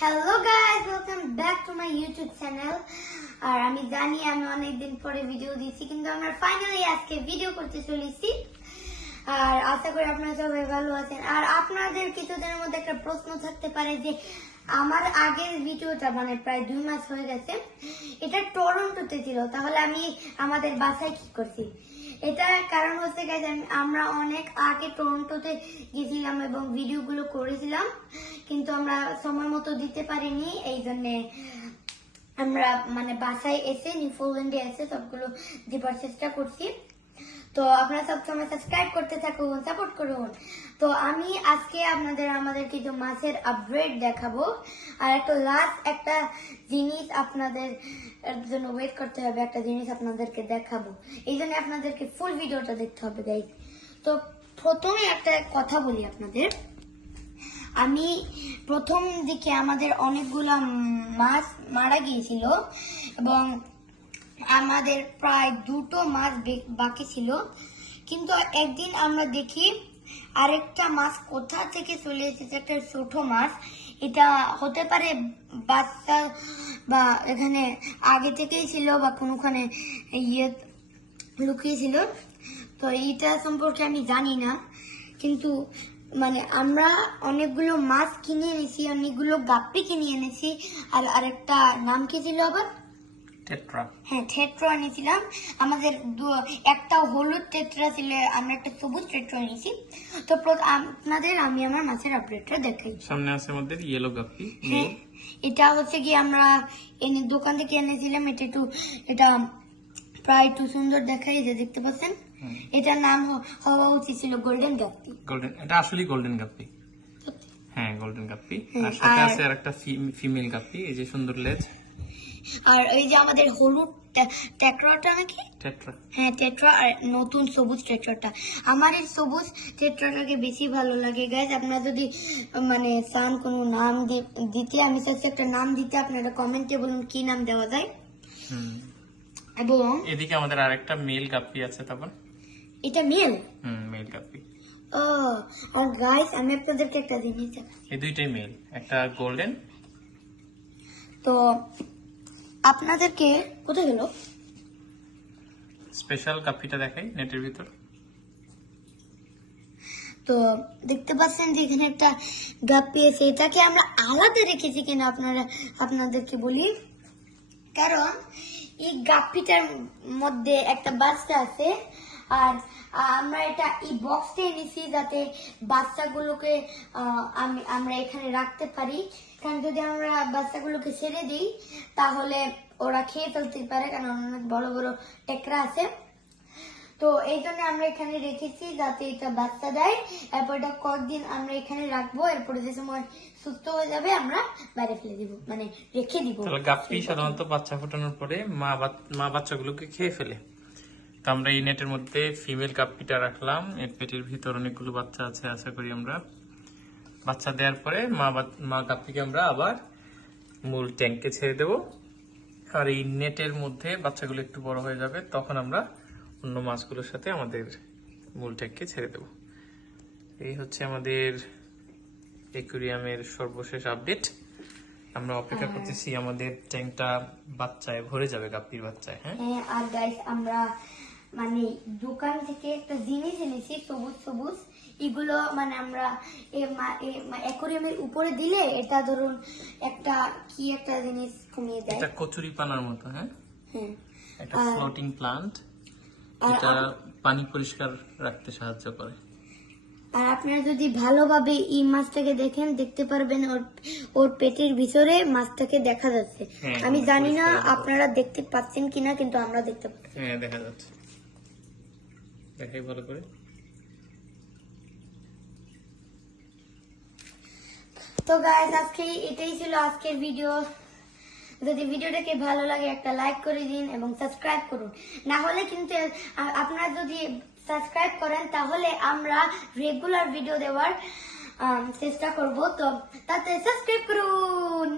Hello guys, welcome back to my YouTube channel. আর আমি জানি আমি অনেকদিন পরে ভিডিও দিচ্ছি, কিন্তু আমরা ফাইনালি আজকে ভিডিও করতে চলেছি। আর আশা করি আপনারা সবাই ভালো আছেন। আর আপনাদের কিছুদিনের মধ্যে একটা প্রশ্ন থাকতে পারে যে আমার আগের ভিডিওটা মানে প্রায় 2 মাস হয়ে গেছে, এটা টরন্টোতে ছিল, তাহলে আমি আমাদের বাসায় কি করছি? এটা কারণ হচ্ছে গেছে আমরা অনেক আগে টরন্টোতে গেছিলাম এবং ভিডিওগুলো করেছিলাম, কিন্তু আমরা সময় মতো দিতে পারিনি। এই জন্য আমরা মানে বাসায় এসে নিউজিল্যান্ডে এসে সবগুলো দেবার চেষ্টা করছি। তো আপনারা সবসময় সাবস্ক্রাইব করতে থাকুন, সাপোর্ট করুন। তো আমি আজকে আমাদের কিছু মাছের আপগ্রেড দেখাবো, আর একটা লাস্ট একটা জিনিস আপনাদের জন্য ওয়েট করতে হবে, একটা জিনিস আপনাদেরকে দেখাবো। এই জন্য আপনাদেরকে ফুল ভিডিওটা দেখতে হবে গাইস। তো প্রথমে একটা কথা বলি আপনাদের, আমি প্রথম দিকে আমাদের অনেকগুলা মাছ মারা গিয়েছিল এবং আমাদের প্রায় 2টো মাছ বাকি ছিল, কিন্তু একদিন আমরা দেখি আরেকটা মাছ কোথা থেকে চলে এসেছে, একটা ছোট মাছ। এটা হতে পারে বাচ্চা বা এখানে আগে থেকেই ছিল বা কোনোখানে লুকিয়ে ছিল। তো এইটা সম্পর্কে আমি জানি না, কিন্তু মানে আমরা অনেকগুলো মাছ কিনে এনেছি, অনেকগুলো গাপ্পি কিনে এনেছি। আর আরেকটা নাম কি ছিল আবার? টেট্রা। হ্যাঁ, টেট্রা এনেছিলাম। আমাদের একটা হলুদ টেট্রা ছিল, আমরা একটা সবুজ টেট্রা এনেছি। তো আপনাদের আমি আমার মাছের আপডেটটা দেখাই। সামনে আছে আমাদের ইয়েলো গাপ্পি। হ্যাঁ, এটা হচ্ছে কি আমরা দোকান থেকে এনেছিলাম। এটা প্রায় একটু সুন্দর দেখাই, যে দেখতে পাচ্ছেন। এটার নাম হওয়া উচিত ছিল গোল্ডেন গাপ্পি। গোল্ডেন, এটা আসলে গোল্ডেন গাপ্পি। হ্যাঁ, গোল্ডেন গাপ্পি। আর সাথে আছে আরেকটা ফিমেল গাপ্পি, এই যে সুন্দর লেজ। আর এই যে আমাদের হলুদ টেট্রাটা নাকি? টেট্রা। হ্যাঁ, টেট্রা। আর নতুন সবুজ টেট্রাটা, আমার এই সবুজ টেট্রাটাকে বেশি ভালো লাগে গাইজ। আপনারা যদি মানে চান কোনো নাম দিতে, আমি চাচ্ছি একটা নাম দিতে, আপনারা কমেন্টে বলুন কি নাম দেওয়া যায়। এবং এদিকে আমাদের আরেকটা মেল গাপ্পি আছে। তারপর এটা মেল। মেল গাপ্পি। ও, আর গাইজ আমি আপনাদেরকে একটা জিনিস দেখাই। এই দুইটাই মেল, একটা গোল্ডেন। তো আপনাদেরকে কোথায় গেল স্পেশাল গাপ্পিটা দেখাই নেটের ভিতর। তো দেখতে পাচ্ছেন যে এখানে একটা গাপ্পি আছে। এটাকে আমরা আলাদা রেখেছি কিনা আপনাদেরকে বলি, কারণ এই গাপ্পিটার মধ্যে একটা বাচ্চা আছে। আর আমরা এটা এই বক্সটা এনেছি যাতে বাচ্চাগুলোকে আমরা এখানে রাখতে পারি, কারণ যদি আমরা বাচ্চাগুলোকে ছেড়ে দিই তাহলে ওরা খেয়ে ফেলতে পারে, কারণ অনেক বড় বড় টেকরা আছে। তো এই জন্য আমরা এখানে রেখেছি যাতে এটা বাচ্চা দেয়। এরপর এটা কয়েকদিন আমরা এখানে রাখবো, এরপরে যে সময় সুস্থ হয়ে যাবে আমরা বাইরে ফেলে দিব, মানে রেখে দিব। তাহলে গাপ্পি সাধারণত বাচ্চা ফোটানোর পরে মা বাচ্চাগুলোকে খেয়ে ফেলে। তো আমরা এই নেটের মধ্যে ফিমেল গাপ্পিটা রাখলাম। এর পেটের ভিতর অনেকগুলো বাচ্চা আছে। আশা করি আমরা বাচ্চা দেওয়ার পরে মা গাপ্পিকে আমরা আবার মূল ট্যাঙ্কে ছেড়ে দেব। আর এই নেটের মধ্যে বাচ্চাগুলো একটু বড় হয়ে যাবে, তখন আমরা অন্য মাছগুলোর সাথে আমাদের মূল ট্যাঙ্কে ছেড়ে দেব। এই হচ্ছে আমাদের অ্যাকুয়ারিয়ামের সর্বশেষ আপডেট। আমরা অপেক্ষা করতেছি আমাদের ট্যাঙ্কটা বাচ্চায় ভরে যাবে, গাপ্পির বাচ্চায়। হ্যাঁ, আর গাইস আমরা মানে দোকান থেকে একটা জিনিস এনেছি, সবুজ সবুজ। এগুলো মানে আমরা অ্যাকুয়ারিয়ামের উপরে দিলে এটা ধরুন একটা জিনিস কমিয়ে দেয়। এটা কচুরি পানার মতো। হ্যাঁ, এটা ফ্লোটিং প্লান্ট, এটা পানি পরিষ্কার রাখতে সাহায্য করে। আর আপনারা যদি ভালোভাবে এই মাছটাকে দেখতে পারবেন, ওর পেটের ভিতরে মাছটাকে দেখা যাচ্ছে। আমি জানি না আপনারা দেখতে পাচ্ছেন কিনা, কিন্তু আমরা দেখতে পাচ্ছি। হ্যাঁ, দেখা যাচ্ছে। দেখাই ভালো করে। তো গাইস, আজকে এটাই ছিল আজকের ভিডিও। যদি ভিডিওটাকে ভালো লাগে একটা লাইক করে দিন এবং সাবস্ক্রাইব করুন। না হলে কিন্তু আপনারা যদি সাবস্ক্রাইব করেন তাহলে আমরা রেগুলার ভিডিও দেওয়ার চেষ্টা করব। তো তাতে সাবস্ক্রাইব করুন।